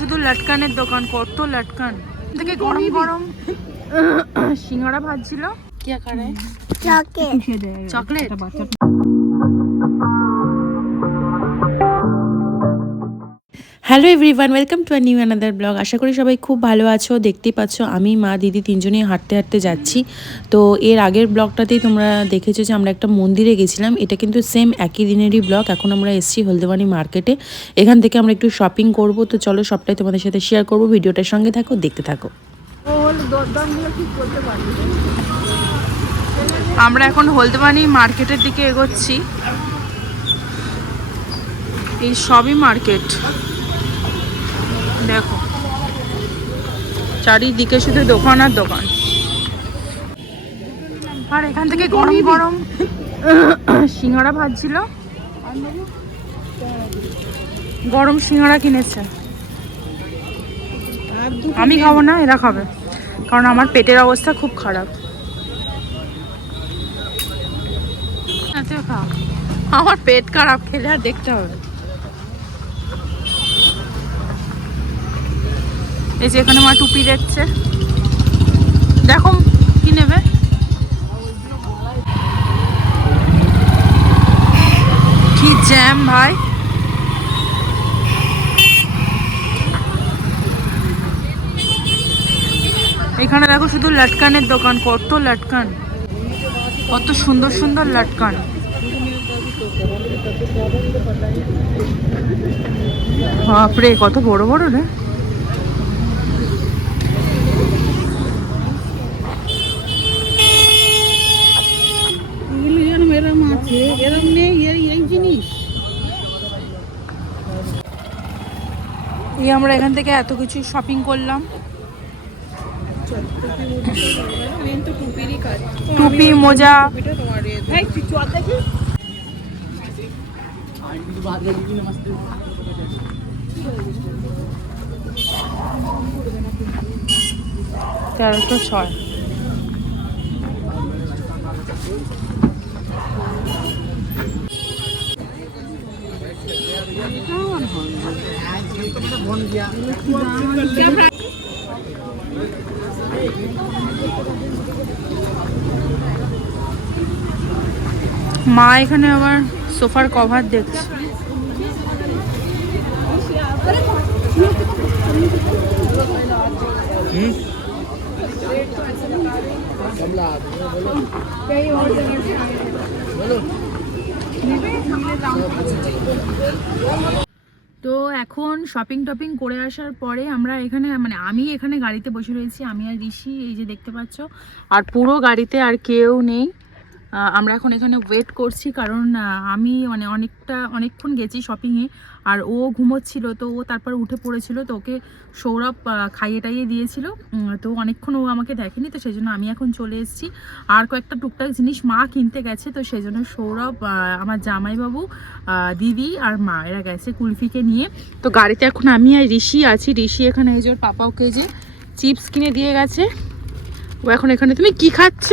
শুধু লটকানের দোকান কত লটকান। থেকে গরম গরম। সিঙ্গারা ভাজছিল। কি আকারে? Chocolate. Hello everyone welcome to a new another blog আশা করি সবাই খুব ভালো আছো, দেখতেই পাচ্ছ আমি মা দিদি তিনজনেই হাঁটতে হাঁটতে যাচ্ছি। তো এর আগের ব্লগটাতেই তোমরা দেখেছ যে আমরা একটা মন্দিরে গেছিলাম। এটা কিন্তু সেম একই দিনেরই ব্লগ এখন আমরা এসেছি হলদেবানি মার্কেটে এখান থেকে আমরা একটু শপিং করব। তো চলো সবটাই তোমাদের সাথে শেয়ার করব। ভিডিওটার সঙ্গে থাকো, দেখতে থাকো। আমরা এখন হলদেবানি মার্কেটের দিকে এগোচ্ছি। এই সবই মার্কেট দেখো। চারিদিকে শুধু দোকান আর দোকান। আর এখান থেকে গরম গরম সিঙ্গারা ভাজছিল। গরম সিঙ্গারা কিনেছে। আমি খাব না, এরা খাবে। কারণ আমার পেটের অবস্থা খুব খারাপ। খা। আমার পেট খারাপ, খেলে আর দেখতে হবে এই যে এখানে মা টুপি দেখছে। দেখো কি নেবে। কি জ্যাম ভাই। এখানে দেখো শুধু লাটকানের দোকান, কত লাটকান। কত সুন্দর সুন্দর লাটকান। বাপরে, কত বড় বড় রে এগুলো যেরকম এরম আছে এরম নেই এই এই জিনিস এই আমরা এখান থেকে এত কিছু শপিং করলাম। টুপি মোজা। তেরোশো ছয়। মা এখানে আবার সোফার কভার দেখছে। তো এখন শপিং টপিং করে আসার পরে আমরা এখানে মানে আমি এখানে গাড়িতে বসে রয়েছি, আমি আর ঋষি, এই যে দেখতে পাচ্ছ। আর পুরো গাড়িতে আর কেউ নেই। আমরা এখন এখানে ওয়েট করছি কারণ আমি মানে অনেকটা, অনেকক্ষণ গেছি শপিংয়ে আর ও ঘুমোচ্ছিল, তো ও তারপর উঠে পড়েছিল, তো ওকে সৌরভ খাইয়ে টাইয়ে দিয়েছিল। তো অনেকক্ষণ ও আমাকে দেখেনি, তো সেই জন্য আমি এখন চলে এসেছি। আর কয়েকটা টুকটাক জিনিস মা কিনতে গেছে, তো সেই জন্য সৌরভ আমার জামাইবাবু দিদি আর মা, এরা গেছে কুলফিকে নিয়ে। তো গাড়িতে এখন আমি আর ঋষি আছি। ঋষি এখানে এই যে ওর পাপা ওকে যে চিপস কিনে দিয়ে গেছে। ও এখন এখানে, তুমি কি খাচ্ছ?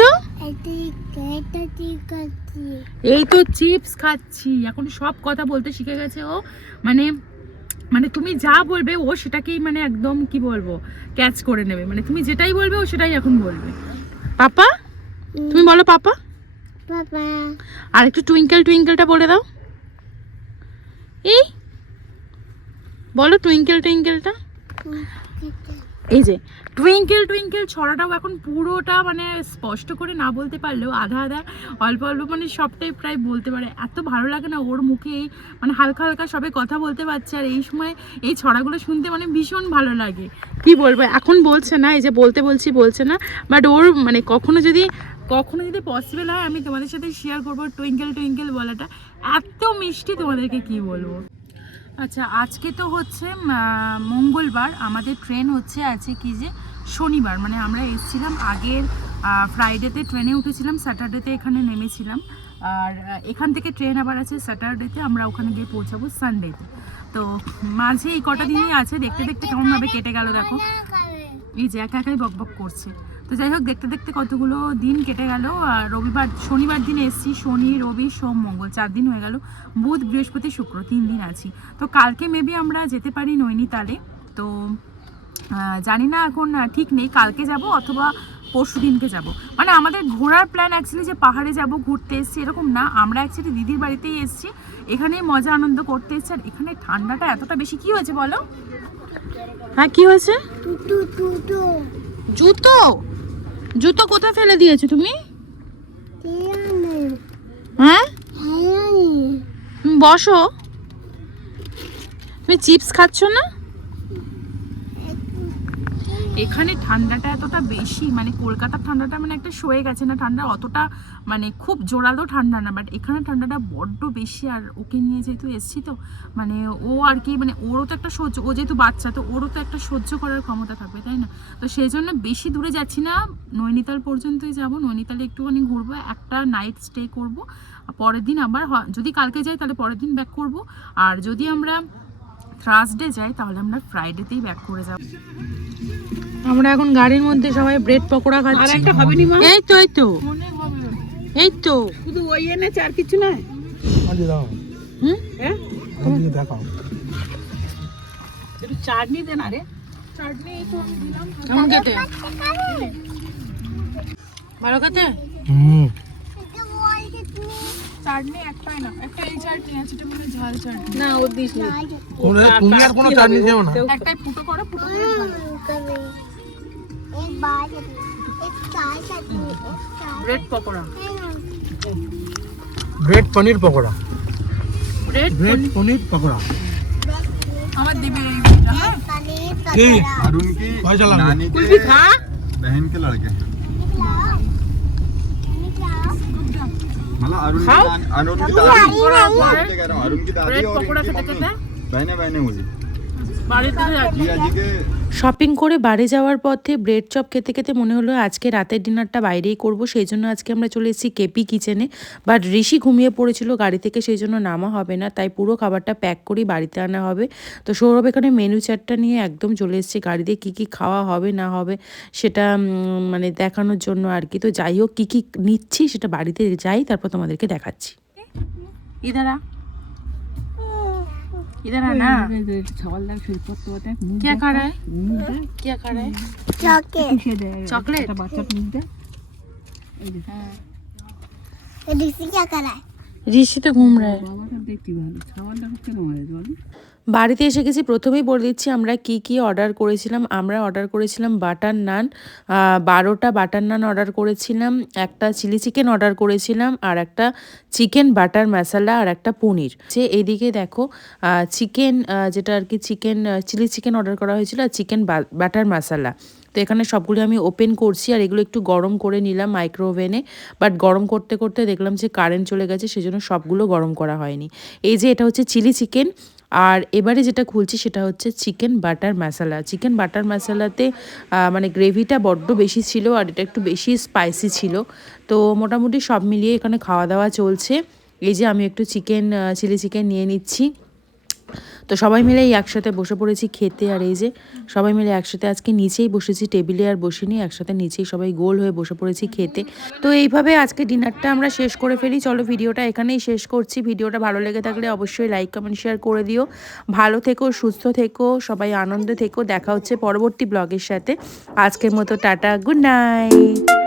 এই তো চিপস খাচ্ছি। এখন সব কথা বলতে শিখে গেছে ও। মানে মানে তুমি যা বলবে ও সেটাকেই মানে একদম কি বলব ক্যাচ করে নেবে। মানে তুমি যেটাই বলবে ও সেটাই এখন বলবে। পাপা? তুমি বলো পাপা? আর একটু টুইঙ্কেল টুইঙ্কেলটা বলে দাও। এই বলো টুইঙ্কেল টুইঙ্কেলটা। এই যে টুইঙ্কেল টুইঙ্কেল ছড়াটাও এখন পুরোটা মানে স্পষ্ট করে না বলতে পারলেও আধা আধা, অল্প অল্প মানে সবটাই প্রায় বলতে পারে। এত ভালো লাগে না ওর মুখে এই মানে হালকা হালকা সবে কথা বলতে পারছে আর এই সময় এই ছড়াগুলো শুনতে মানে ভীষণ ভালো লাগে। কি বলব, এখন বলছে না, এই যে বলতে বলছি বলছে না বাট ওর মানে কখনো যদি কখনো যদি পসিবল হয় আমি তোমাদের সাথে শেয়ার করব টুইঙ্কেল টুইঙ্কেল বলাটা। এত মিষ্টি তোমাদেরকে কি বলব? আচ্ছা আজকে তো হচ্ছে মঙ্গলবার। আমাদের ট্রেন হচ্ছে আছে কি যে শনিবার। মানে আমরা এসেছিলাম আগের ফ্রাইডেতে ট্রেনে উঠেছিলাম স্যাটারডেতে এখানে নেমেছিলাম। আর এখান থেকে ট্রেন আবার আছে স্যাটারডেতে আমরা ওখানে গিয়ে পৌঁছাবো সানডেতে তো মাঝে এই কটা দিনই আছে দেখতে দেখতে কেমনভাবে কেটে গেল দেখো। এই যে একা একাই বক বক করছে। তো যাই হোক দেখতে দেখতে কতগুলো দিন কেটে গেল আর রবিবার শনিবার দিন এসছি। শনি রবি সোম মঙ্গল চার দিন হয়ে গেল। বুধ বৃহস্পতি শুক্র তিন দিন আছি। তো কালকে মেবি আমরা যেতে পারি নৈনিতালে। তো জানি না এখন ঠিক নেই কালকে যাব অথবা পরশু দিনকে যাব। মানে আমাদের ঘোরার প্ল্যান অ্যাকচুয়ালি যে পাহাড়ে যাব ঘুরতে এসেছি এরকম না। আমরা অ্যাকচুয়ালি দিদির বাড়িতেই এসেছি। এখানেই মজা আনন্দ করতে এসেছি। আর এখানে ঠান্ডাটা এতটা বেশি কি হয়েছে বলো? হ্যাঁ কি হয়েছে? জুতো! জুতো কোথায় ফেলে দিয়েছ তুমি? হ্যাঁ? বসো। তুমি চিপস খাচ্ছ না? এখানে ঠান্ডাটা এতটা বেশি মানে কলকাতার ঠান্ডাটা মানে একটা সয়ে গেছে না ঠান্ডা অতটা মানে খুব জোরালো ঠান্ডা না বাট এখানে ঠান্ডাটা বড্ড বেশি আর ওকে নিয়ে যেহেতু এসছি তো মানে ও আর কি মানে ওরও তো একটা সহ্য, ও যেহেতু বাচ্চা তো ওরও তো একটা সহ্য করার ক্ষমতা থাকবে, তাই না? তো সেই জন্য বেশি দূরে যাচ্ছি না, নৈনিতাল পর্যন্তই যাব, নৈনিতালে একটুখানি ঘুরবো, একটা নাইট স্টে করব পরের দিন আবার যদি কালকে যাই তাহলে পরের দিন ব্যাক করব, আর যদি আমরা থার্সডে যাই তাহলে আমরা ফ্রাইডেতেই ব্যাক করে যাব। আমরা এখন গাড়ির মধ্যে সবাই ব্রেড পকোড়া খাচ্ছি। আর একটা হবে নি মা? এই তো এই তো। এই তো। শুধু ওই এনে চার কিছু নাই? আজকে দাও। হুম? হ্যাঁ? আজকে দেখাও। একটু চাটনি দেন আরে কেমন খেতে? ভালো খেতে? হুম। চাটনি একটাই না একটা এই চাটনি আছে এটা মানে ঝাল চাটনি না ও দিস না তুমি তুমি আর কোনো চাটনি খেও না একটাই ফুটো করো ফুটো করে ঝাল। एक बार एक चाय चटनी एक चाय bread pakora bread paneer pakora bread bread paneer pakora আমার দিবে এই ব্রেডটা, হ্যাঁ पनीर কি अरुण की पैसा लगा। नानी कुछ के भी खा बहन के लड़के हैं मतलब अरुण की दादी अरुण की दादी और इनकी मम्मी बहने बहने मुझे শপিং করে বাড়ি যাওয়ার পথে ব্রেড চপ খেতে খেতে মনে হলো আজকে রাতের ডিনারটা বাইরেই করব সেই জন্য আজকে আমরা চলে এসেছি কেপি কিচেনে। বাট ঋষি ঘুমিয়ে পড়েছিল গাড়ি থেকে সেই জন্য নামা হবে না তাই পুরো খাবারটা প্যাক করেই বাড়িতে আনা হবে। তো সৌরভ এখানে মেনু চারটা নিয়ে একদম চলে এসেছে গাড়িতে কী কী খাওয়া হবে না হবে সেটা মানে দেখানোর জন্য আর কি। তো যাই হোক কী কী নিচ্ছি সেটা বাড়িতে যাই তারপর তোমাদেরকে দেখাচ্ছি। ইদারা इधर आना चावल दाल फिर पत्त होता है क्या खा रहा है मुंह दे क्या खा रहा है चॉकलेट पीछे दे चॉकलेट तो बच्चा मुंह दे ऋषि क्या कर रहा है ऋषि तो घूम रहा है बाबा का देखती भालो चावल दाल कितने मारे जाओ বাড়িতে এসে গেছি, প্রথমেই বলে দিচ্ছি আমরা কি কি অর্ডার করেছিলাম। আমরা অর্ডার করেছিলাম বাটার নান বারোটা বাটার নান অর্ডার করেছিলাম, একটা চিলি চিকেন অর্ডার করেছিলাম, আর একটা চিকেন বাটার মশলা আর একটা পনির। যে এইদিকে দেখো চিকেন যেটা আর কি চিকেন চিলি চিকেন অর্ডার করা হয়েছিল, আর চিকেন বাটার মশলা তো এখানে সবগুলি আমি ওপেন করছি, আর এগুলো একটু গরম করে নিলাম মাইক্রোওভেনে বাট গরম করতে করতে দেখলাম যে কারেন্ট চলে গেছে, সেজন্য সবগুলো গরম করা হয়নি। এই যে এটা হচ্ছে চিলি চিকেন আর এবারে যেটা খুলছি সেটা হচ্ছে chicken butter masala. Chicken butter মশালাতে মানে গ্রেভিটা বড্ড বেশি ছিল আর এটা একটু বেশি স্পাইসি ছিল। তো মোটামুটি সব মিলিয়ে এখানে খাওয়া দাওয়া চলছে। এই যে আমি একটু চিকেন চিলি চিকেন নিয়ে নিচ্ছি। তো সবাই মিলে এই একসাথে বসে পড়েছি খেতে আর এই যে সবাই মিলে একসাথে আজকে নিচেই বসেছি, টেবিলে আর বসিনি, একসাথে নিচেই সবাই গোল হয়ে বসে পড়েছি খেতে। তো এইভাবে আজকে ডিনারটা আমরা শেষ করে ফেলি। চলো ভিডিওটা এখানেই শেষ করছি। ভিডিওটা ভালো লেগে থাকলে অবশ্যই লাইক, কমেন্ট, শেয়ার করে দিও। ভালো থেকো, সুস্থ থেকো, সবাই আনন্দে থেকো। দেখা হচ্ছে পরবর্তী ব্লগের সাথে। আজকের মতো টাটা, গুড নাইট।